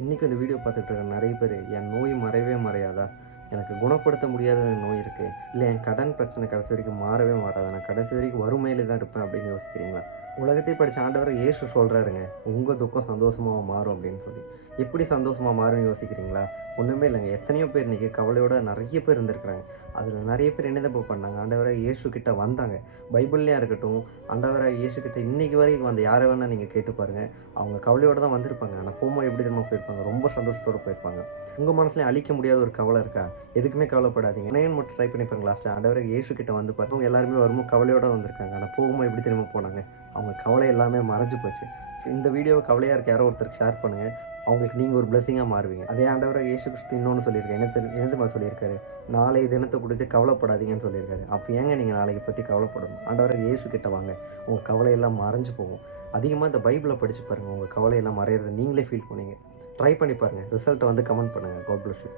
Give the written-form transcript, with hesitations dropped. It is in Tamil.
இன்றைக்கி இந்த வீடியோ பார்த்துட்டு இருக்க நிறைய பேர் என் நோய் மறையவே மறையாதா, எனக்கு குணப்படுத்த முடியாத நோய் இருக்குது, இல்லை என் கடன் பிரச்சனை கடைசி வரைக்கும் மாறவே மாறாதா, நான் கடைசி வரைக்கும் வறுமையில தான் இருப்பேன் அப்படின்னு யோசிக்கிறீங்களா? உலகத்தையே படித்த ஆண்டவர் இயேசு சொல்கிறாருங்க, உங்கள் துக்கம் சந்தோஷமாக மாறும் அப்படின்னு சொல்லி. எப்படி சந்தோஷமாக மாறும்னு யோசிக்கிறீங்களா? ஒன்றுமே இல்லைங்க. எத்தனையோ பேர் இன்றைக்கி கவலையோட நிறைய பேர் இருந்திருக்கிறாங்க. அதில் நிறைய பேர் என்ன தப்பு பண்ணாங்க, ஆண்டவராக இயேசு கிட்ட வந்தாங்க. பைபிள்லேயும் இருக்கட்டும், ஆண்டவராக இயேசு கிட்ட இன்றைக்கி வரைக்கும் வந்து யாரை வேணால் நீங்கள் கேட்டு பாருங்கள், அவங்க கவலையோடு தான் வந்திருப்பாங்க. ஆனால் போகும்போது எப்படி தெரியுமா போயிருப்பாங்க, ரொம்ப சந்தோஷத்தோடு போயிருப்பாங்க. உங்கள் மனசுலையும் அழிக்க முடியாத ஒரு கவலை இருக்கா? எதுக்குமே கவலைப்படாதீங்க. என்னையும் மட்டும் ட்ரை பண்ணி பாருங்க. லாஸ்ட்டாக ஆண்டவராக இயேசு கிட்ட வந்து பாருங்க, அவங்க எல்லாருமே வரும்போது கவலையோடு வந்திருக்காங்க. ஆனால் போகும்போது எப்படி தெரியுமா போனாங்க, அவங்க கவலை எல்லாமே மறைஞ்சு போச்சு. இந்த வீடியோவை கவலையாக இருக்க யாரோ ஒருத்தருக்கு ஷேர் பண்ணுங்கள். அவங்களுக்கு நீங்கள் ஒரு பிளெஸிங்காக மாறுவீங்க. அதே ஆண்டவராக இயேசு கிறிஸ்து இன்னொன்று சொல்லியிருக்காரு. என்னது சொல்லியிருக்காரு, நாளைய தினத்தை கொடுத்து கவலைப்படாதீங்கன்னு சொல்லியிருக்காரு. அப்போ ஏங்க நீங்கள் நாளைக்கு பற்றி கவலைப்படணும்? ஆண்டவராக இயேசு கிட்ட வாங்க, உங்கள் கவலையெல்லாம் மறைஞ்சு போகும். அதிகமாக இந்த பைபிளை படித்து பாருங்கள், உங்கள் கவலையெல்லாம் மறையிறது நீங்களே ஃபீல் பண்ணுவீங்க. ட்ரை பண்ணி பாருங்கள். ரிசல்ட்டை வந்து கமெண்ட் பண்ணுங்கள். God bless you.